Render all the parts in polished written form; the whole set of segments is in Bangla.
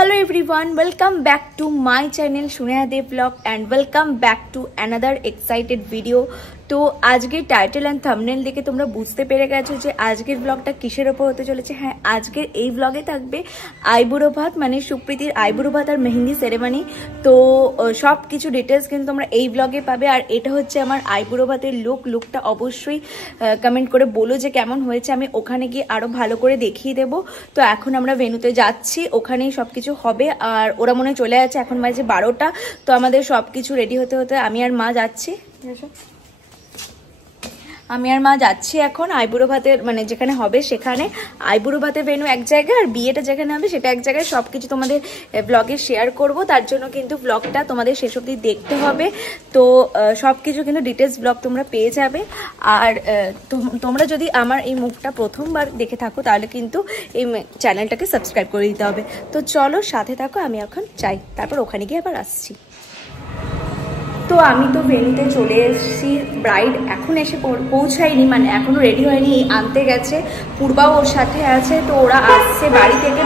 Hello everyone, welcome back to my channel Shuneha Dev Vlog and welcome back to another excited video. তো আজকের টাইটেল এন্ড থাম্বনেল দেখে তোমরা বুঝতে পেরে গেছো যে আজকের ব্লগটা কিসের উপর হতে চলেছে। হ্যাঁ, আজকের এই ব্লগে থাকবে আইবুড়ো ভাত, মানে সুপ্রীতির আইবুড়ো ভাত আর মেহেন্দি সেরেমনি। তো সব কিছু ডিটেলস কিন্তু তোমরা এই ব্লগে পাবে। আর এটা হচ্ছে আমার আইবুড়ো ভাতের লুকটা অবশ্যই কমেন্ট করে বলো যে কেমন হয়েছে। আমি ওখানে গিয়ে আরো ভালো করে দেখিয়ে দেবো। তো এখন আমরা ভেন্যুতে যাচ্ছি, ওখানেই সবকিছু হবে। আর ওরা মনে চলে যাচ্ছে, এখন বাজে 12টা। তো আমাদের সবকিছু রেডি হতে হতে আমি আর মা যাচ্ছি এখন আইবুড়ো ভাতের, মানে যেখানে হবে সেখানে। আইবুড়ো ভাতের ভেন্যু এক জায়গায় আর বিয়েটা যেখানে হবে সেটা এক জায়গায়। সবকিছু তোমাদের ব্লগে শেয়ার করব, তার জন্য কিন্তু ব্লগটা তোমাদের শেষ অবধি দেখতে হবে। তো সবকিছু কিন্তু ডিটেলস ব্লগ তোমরা পেয়ে যাবে। আর তোমরা যদি আমার এই মুখটা প্রথমবার দেখে থাকো তাহলে কিন্তু এই চ্যানেলটাকে সাবস্ক্রাইব করে দিতে হবে। তো চলো সাথে থাকো, আমি এখন যাই, তারপর ওখানে গিয়ে আবার আসছি। তো আমি তো ভেন্যুতে চলে এসেছি, ব্রাইড এখন এসে পৌঁছায়নি, মানে এখনো রেডি হয়নি, আনতে গেছে। পূর্বাও ওর সাথে আছে। তো ওরা আসছে বাড়ি থেকে,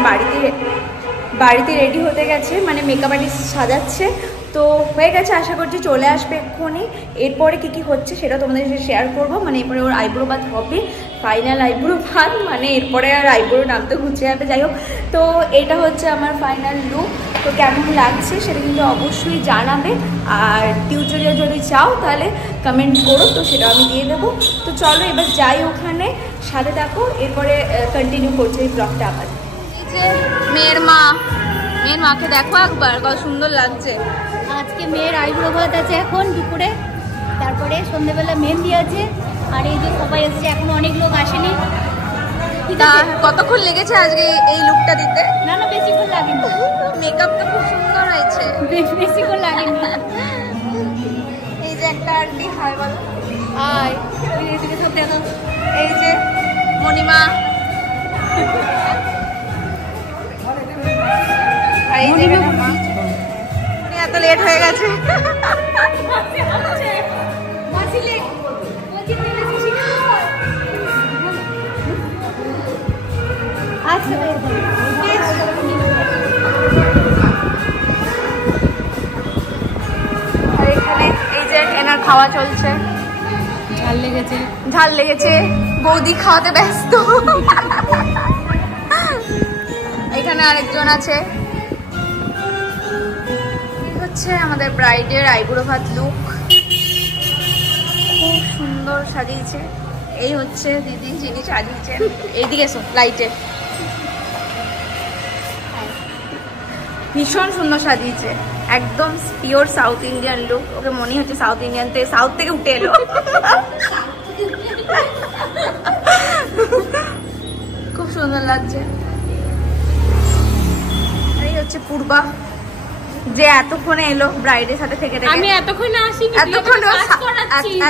বাড়িতে রেডি হতে গেছে, মানে মেকআপ আর্টিস্ট সাজাচ্ছে। তো হয়ে গেছে, আশা করছি চলে আসবে এক্ষুনি। এরপরে কি হচ্ছে সেটা তোমাদের সাথে শেয়ার করবো। মানে এরপরে ওর আইবুড়ো ভাত হবে, ফাইনাল আইবুড়ো ভাত, মানে এরপরে আর আইবুড়ো নাম তো ঘুরছে যাবে। যাই হোক, তো এটা হচ্ছে আমার ফাইনাল লুক। তো কেমন লাগছে সেটা কিন্তু অবশ্যই জানাবে। আর টিউটোরিয়াল যদি চাও তাহলে কমেন্ট করো, তো সেটা আমি দিয়ে দেবো। তো চলো এবার যাই ওখানে, সাথে থাকো, এরপরে কন্টিনিউ করছে এই ব্লগটা আবার। এই যে মেয়ের মাকে দেখো একবার, কত সুন্দর লাগছে। আজকে মেয়ের আইবুড়ো ভাত আছে এখন দুপুরে, তারপরে সন্ধ্যেবেলা মেহেন্দি আছে। আর এই যে সবাই এসেছে, এখন অনেক লোক আসেনি। কতক্ষণ লেগেছে আজকে এই লুকটা দিতে? না বেশিক্ষণ লাগেনি, মেকআপটা খুব সুন্দর হয়েছে, বেশিক্ষণ লাগেনি। এই যে একটা আন্টি, হাই বলো। হাই, ওই এদিকে সব দেখো। এই যে মণিমা, আর এই যে মা। এত লেট হয়ে গেছে। আর এখানে এই যে এনার খাওয়া চলছে। ঝাল লেগেছে, বৌদি খাওয়াতে ব্যস্ত। এখানে আরেকজন আছে। হচ্ছে আমাদের ব্রাইডের আইবুড়ো ভাত লুক, খুব সুন্দর সাজিয়েছে। এই হচ্ছে দিদি যিনি সাজিয়েছেন। এইদিকে এসো, লাইটে ভীষণ সুন্দর সাজিয়েছে, একদম পিওর সাউথ ইন্ডিয়ান লুক। ওকে মনে হচ্ছে সাউথ ইন্ডিয়ান, সাউথ থেকে উঠে এলো। খুব সুন্দর লাগছে। এই হচ্ছে পূর্বা, যে এতক্ষণে এলো ব্রাইডের সাথে থেকে। আমি এতক্ষণে আসিনি,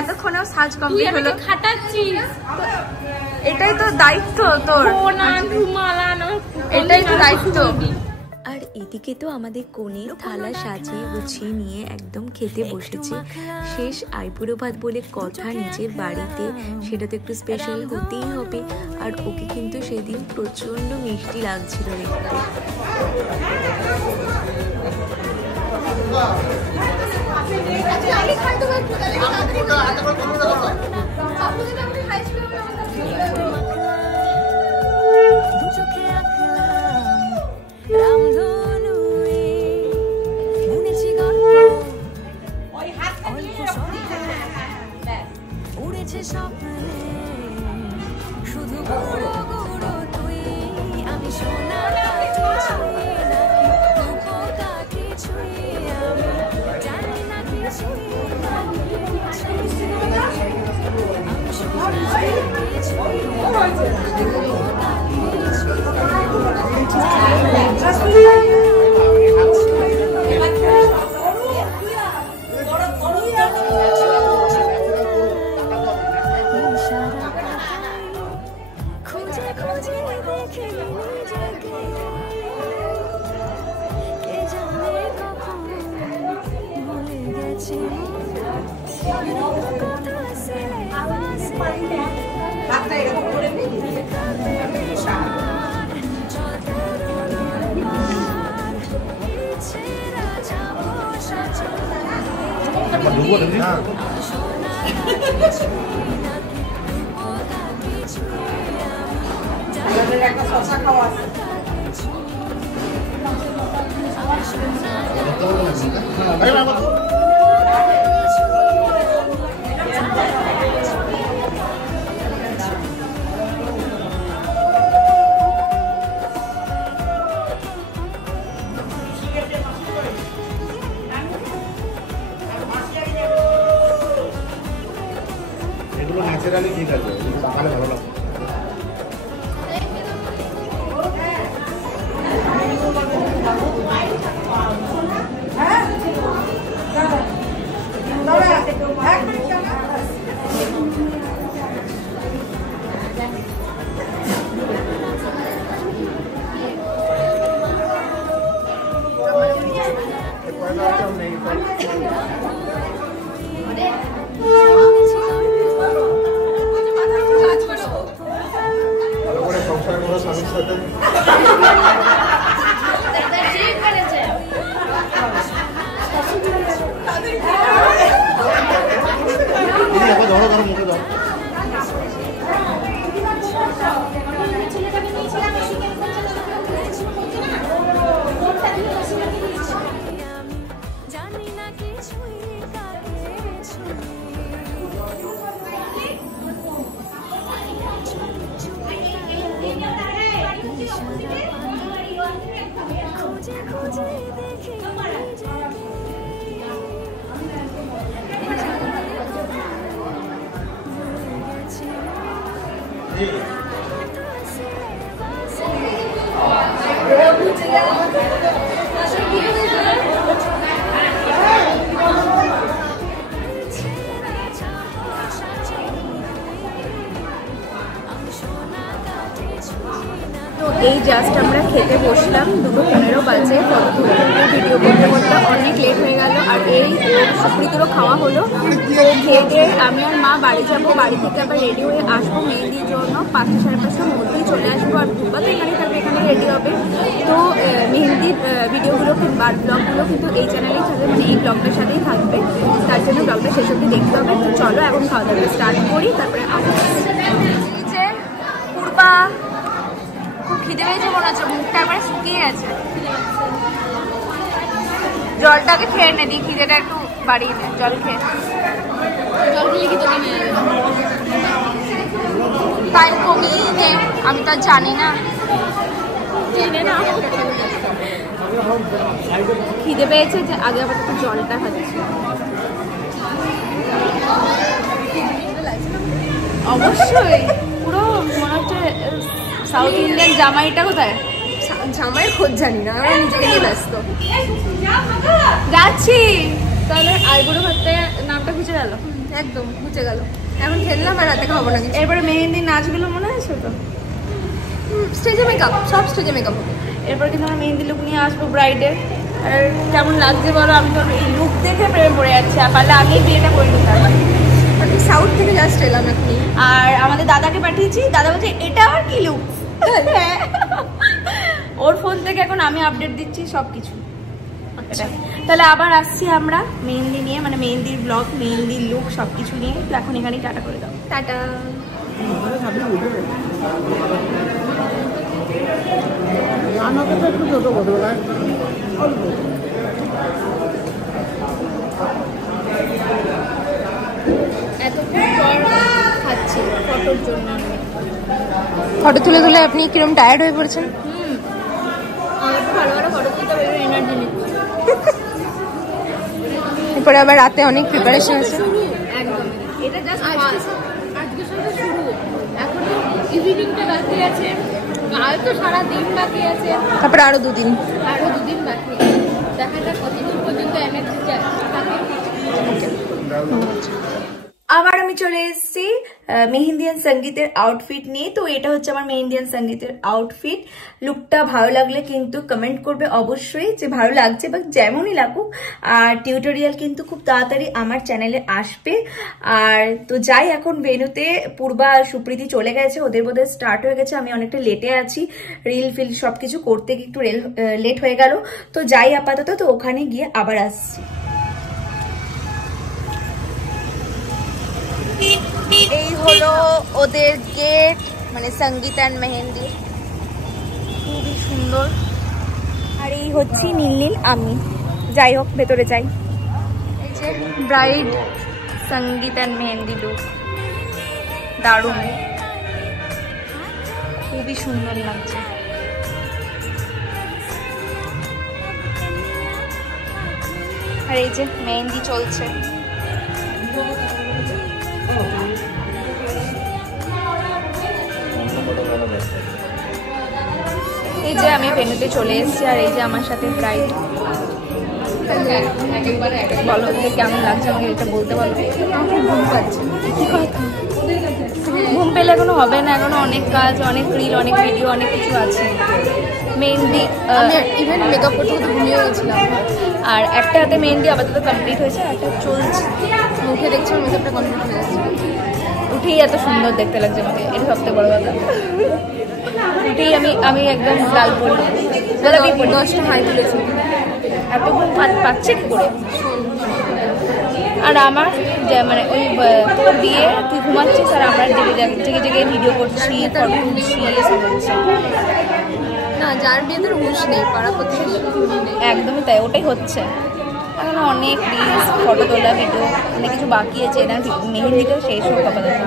এতক্ষণেও সাজ কমপ্লিট হলো। এটাই তো দায়িত্ব তোর, এটাই তো দায়িত্ব। আর এদিকে তো আমাদের কনের থালা সাজিয়ে গুছিয়ে নিয়ে একদম খেতে বসেছে। শেষ আইবুড়ো ভাত বলে কথা, নিজের বাড়িতে, সেটা তো একটু স্পেশাল হতেই হবে। আর ওকে কিন্তু সেদিন প্রচন্ড মিষ্টি লাগছিল দেখতে। এগুলো ন্যাচারালি ঠিক আছে, সকালে ভালো লাগবে। ভালো করে সংসার করো স্বামীর সাথে। ধরো ধরো মুখে ধরো। তো এই জাস্ট আমরা খেতে বসলাম, 2:15 বাজে। ভিডিও করতে করতে অনেক লেট হয়ে গেল। আর এই সুপ্রীতিরও খাওয়া হলো। তো খেতে আমি আর মা বাড়ি যাবো, বাড়ি থেকে আবার রেডি হয়ে আসবো মেহেন্দির জন্য। 5টা সাড়ে 5টার মধ্যেই চলে আসবো। আর দুবা তো এখানে থাকবে, এখানে রেডি হবে। তো মেহেন্দির ভিডিওগুলো আর ব্লগগুলো কিন্তু এই চ্যানেলেই থাকবে, মানে এই ব্লগটার সাথেই থাকবে। তার জন্য ব্লগটা শেষ অবধি দেখতে হবে। তো চলো এখন খাওয়া দাওয়া স্টার্ট করি, তারপরে পূর্বা খুব খিদে পেয়েছে মনে হচ্ছে, মুখটা একবারে শুকিয়ে গেছে। জলটাকে খেয়ে নে, দিই খিদেটা একটু বাড়িয়ে নে। জল খেয়ে তাই কমিয়ে নে, আমি তো জানি না। খিদে পেয়েছে যে আগে আবার একটু জলটা খাচ্ছি। অবশ্যই পুরো মনে হচ্ছে সাউথ ইন্ডিয়ান জামাইটা কোথায়? জামাইয়ের খোঁজ জানি না, আমরা নিজেকে নিয়ে ব্যস্ত। যাচ্ছি তাহলে। আইবুড়ো ভাতে নামটা খুঁজে গেল, একদম বুঝে গেল। এখন খেললাম আর রাতে খাবো না কিছু। এরপরে মেহেন্দি নাচগুলো মনে আছে তো? স্টেজে মেকআপ, সব স্টেজে মেকআপ হবে। এরপর কিন্তু আমরা মেহেন্দি লুক নিয়ে আসবো ব্রাইডের। আর কেমন লাগছে বলো? আমি তো এই লুক দেখে প্রেমে পড়ে যাচ্ছি। আর পারলে আগেই বিয়েটা করে নিতাম। সাউথ থেকে জাস্ট এলাম এখনই। আর আমাদের দাদাকে পাঠিয়েছি, দাদা বলছে এটা আবার কি লুক। ওর ফোন থেকে এখন আমি আপডেট দিচ্ছি সব কিছু। তাহলে আবার আসছি আমরা মেহেন্দি নিয়ে, মানে মেহেন্দির ব্লগ, মেহেন্দির লুক সব কিছু নিয়ে। তো এখন এখানেই টাটা করে দাও। টাটা। আমাকে তো একটু ছোট করতে হবে। এতক্ষণ পর খাচ্ছি ফটোর জন্য। ফটো তুলে তুলে আপনি কিরকম টায়ার্ড হয়ে পড়েছেন? আমার একটু ভালো ভালো ফটো তুলতে বেরো, এনার্জি নিচ্ছি। এরপরে আবার রাতে অনেক প্রিপারেশন আছে। একদম এটা জাস্ট আজকে সবে শুরু, এখনো ইভিনিংটা বাকি আছে, কাল তো সারা দিন বাকি আছে, তারপরে আরো 2 দিন বাকি। দেখা যাক কতদিন পর্যন্ত এনার্জি থাকে। আবার আমি চলে এসেছি মেহেন্দিয়ান সঙ্গীতের আউটফিট নিয়ে। তো এটা হচ্ছে আমার মেহেন্দিয়ান সঙ্গীতের আউটফিট। লুকটা ভালো লাগলে কিন্তু কমেন্ট করবে অবশ্যই যে ভালো লাগছে, বা যেমনই লাগুক। আর টিউটোরিয়াল কিন্তু খুব তাড়াতাড়ি আমার চ্যানেলে আসবে। আর তো যাই, এখন ভেন্যুতে পূর্বা আর সুপ্রীতি চলে গেছে, ওদের বোধহয় স্টার্ট হয়ে গেছে। আমি অনেকটা লেটে আছি, রিল ফিল সবকিছু করতে একটু লেট হয়ে গেল। তো যাই আপাতত, তো ওখানে গিয়ে আবার আসছি। হলো ওদের গেট, মানে সঙ্গীত অ্যান্ড মেহেন্দি, খুবই সুন্দর। আর এই হচ্ছে নীল নীল আমি। যাই হোক, ভেতরে যাই। এই যে ব্রাইড সঙ্গীত অ্যান্ড মেহেন্দি লুক, দারুণ, খুবই সুন্দর লাগছে। আর এই যে মেহেন্দি চলছে। এই যে আমি ভেন্যুতে চলে এসেছি, আর এই যে আমার সাথে ব্রাইড। বলো কেমন লাগছে, আমাকে এটা বলতে বলো। ঘুম পাচ্ছে, কি কথা? ঘুম পেলে এখনো হবে না, এখনো অনেক কাজ, অনেক রিল, অনেক ভিডিও, অনেক কিছু আছে। মেহেন্দি ইভেন মেকআপ করতে ঘুমিয়ে গেছিলাম। আর একটা হাতে মেহেন্দি আপাতত কমপ্লিট হয়েছে, একটা চলছে। মুখে দেখছি মেকআপটা কমপ্লিট হয়ে গেছে। উঠেই এত সুন্দর দেখতে লাগছে আমাকে, এটা সবথেকে বড় কথা। উঠেই আমি একদম লাল পড়লাম। 10টা হাই তুলেছি, এত ঘুম পাচ্ছে কি করে। আর আমার মানে ওই তোর বিয়ে তুই ঘুমাচ্ছিস, আর আমরা জেগে জেগে ভিডিও করছি, ফটো তুলছি, এসব করছি। না, যার বিয়ে তোর হুঁশ নেই, পাড়া প্রতিবেশী একদমই তাই, ওটাই হচ্ছে। এখন অনেক রিলস, ফটো তোলা, ভিডিও, অনেক কিছু বাকি আছে। এটা মেহেন্দিটাও শেষ হোক আপাতত।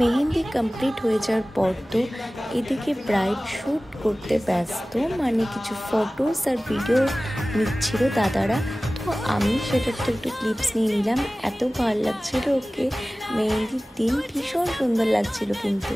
মেহেন্দি কমপ্লিট হয়ে যাওয়ার পর তো এদিকে ব্রাইড শ্যুট করতে ব্যস্ত, মানে কিছু ফটোস আর ভিডিও নিচ্ছিল দাদারা। তো আমি সেটার তো একটু ক্লিপস নিয়ে নিলাম। এত ভালো লাগছিল ওকে, মেহেন্দির দিন ভীষণ সুন্দর লাগছিল কিন্তু।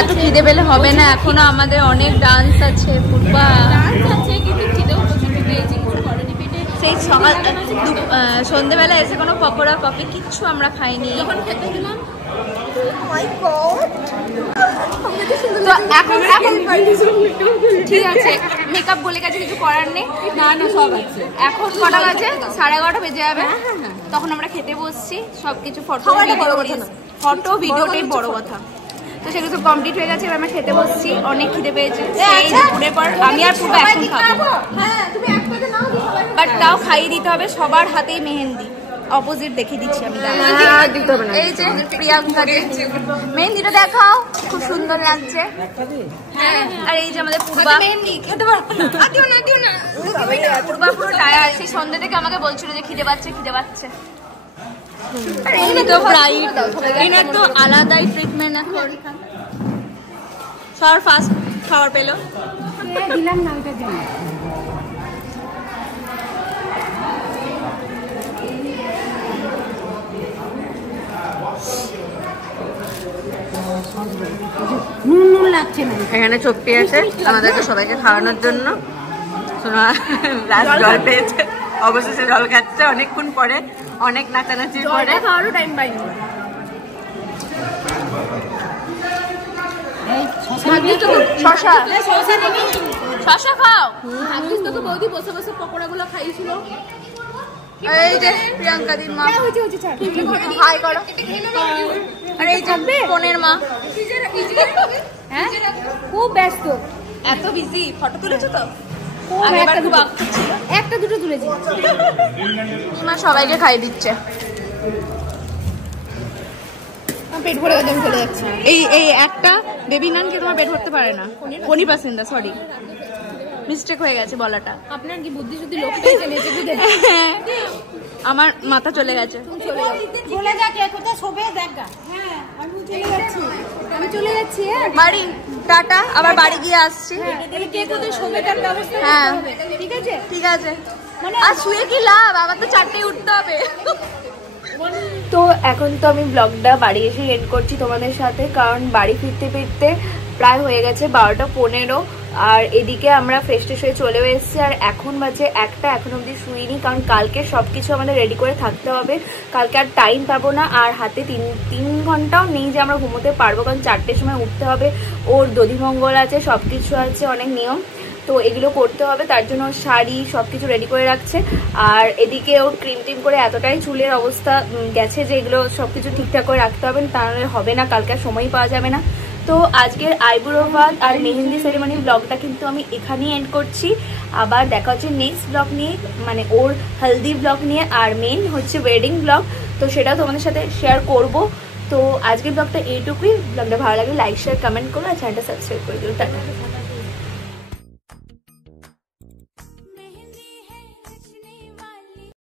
এত খিদে পেলে হবে না, এখনো আমাদের অনেক ডান্স আছে, ফুটবল সেই সকাল সন্ধ্যেবেলা এসে কোনো পকোড়া কফি কিচ্ছু আমরা খাইনি। তো এখন ঠিক আছে, মেকআপ বলে গেছে, কিছু করার নেই। না সব আছে। এখন কটা বাজে? 11:30 বেজে যাবে। তখন আমরা খেতে বসছি, সবকিছু ফটো ভিডিওটাই বড় কথা। তো সেগুলো সব কমপ্লিট হয়ে গেছে, এবার আমরা খেতে বসছি। অনেক খিদে পেয়েছে, সেই দুপুরের পর আমি আর পূর্ব এখন খাবো, বাট তাও খাইয়ে দিতে হবে। সবার হাতেই মেহেন্দি, অপোজিট দেখিয়ে দিচ্ছি আমি। এই যে প্রিয়াঙ্কা, মেহেন্দিটা দেখাও, খুব সুন্দর লাগছে। আর এই যে আমাদের পূর্বা, পূর্বা পুরো টায়ার্ড, সেই সন্ধ্যে থেকে আমাকে বলছিল যে খিদে পাচ্ছে। এনার তো আলাদাই ট্রিটমেন্ট এখন। সবার ফার্স্ট খাবার পেলো, দিলাম না ওইটা দিলাম। নুন লাগছে না। এখানে চোপটি আছে আমাদেরকে সবাইকে খাওয়ানোর জন্য। জল পেয়েছে, অবশেষে জল খাচ্ছে অনেকক্ষণ পরে, অনেক নাচানাচির পরে। খাওয়ারও টাইম পাইনি। শশা খাও। তোকে বৌদি বসে বসে পকোড়াগুলো খাইছিল। এই যে প্রিয়াঙ্কা দির মা, হাই করো। আর এই যে বোনের মা, খুব ব্যস্ত, এত বিজি। ফটো তুলেছো তো? একটা দুটো তুলেছি। মা সবাইকে খাইয়ে দিচ্ছে। পেট ভরে একদম চলে যাচ্ছে। এই একটা বেবি নানকে তোমার পেট ভরতে পারে না। পনির পাসিন্দা, সরি, মিস্টেক হয়ে গেছে বলাটা। আপনার কি বুদ্ধি শুদ্ধি লোক পেয়েছে নেচে কুদে? আমার মাথা চলে গেছে। চলে যা, কে কোথায় শোবে দেখা। হ্যাঁ আমি চলে যাচ্ছি। বাড়ি টাটা, আবার বাড়ি গিয়ে আসছি। কে কোথায় শোবে তার ব্যবস্থা। হ্যাঁ ঠিক আছে। আর শুয়ে কি লাভ, আবার তো 4টায় উঠতে হবে। তো এখন তো আমি ব্লগটা বাড়ি এসে এন্ড করছি তোমাদের সাথে, কারণ বাড়ি ফিরতে ফিরতে প্রায় হয়ে গেছে 12টা 15। আর এদিকে আমরা ফ্রেশ ট্রেশ হয়ে চলেও এসেছি। আর এখন বাজে 1টা, এখন অবধি শুইনি, কারণ কালকে সব কিছু আমাদের রেডি করে থাকতে হবে। কালকে আর টাইম পাবো না, আর হাতে 3 ঘন্টাও নেই যে আমরা ঘুমোতে পারবো, কারণ 4টের সময় উঠতে হবে। ওর দধিমঙ্গল আছে, সব কিছু আছে, অনেক নিয়ম, তো এগুলো করতে হবে। তার জন্য শাড়ি সব কিছু রেডি করে রাখছে। আর এদিকে ওর ক্রিম টিম করে এতটাই চুলের অবস্থা গেছে যে এগুলো সব কিছু ঠিকঠাক করে রাখতে হবে, তাহলে হবে না, কালকে আর সময় পাওয়া যাবে না। তো আজকের আইবুড়ো ভাত আর মেহেন্দি সেরেমনি ব্লগটা কিন্তু আমি এখানেই এন্ড করছি। আবার দেখা হচ্ছে নেক্সট ব্লগ নিয়ে, মানে ওর হলদি ব্লগ নিয়ে, আর মেন হচ্ছে ওয়েডিং ব্লগ, তো সেটাও তোমাদের সাথে শেয়ার করব। তো আজকের ব্লগটা এইটুকুই। ব্লগটা ভালো লাগলে লাইক শেয়ার কমেন্ট করো, আর চ্যানেলটা সাবস্ক্রাইব করে দিও। টাটা।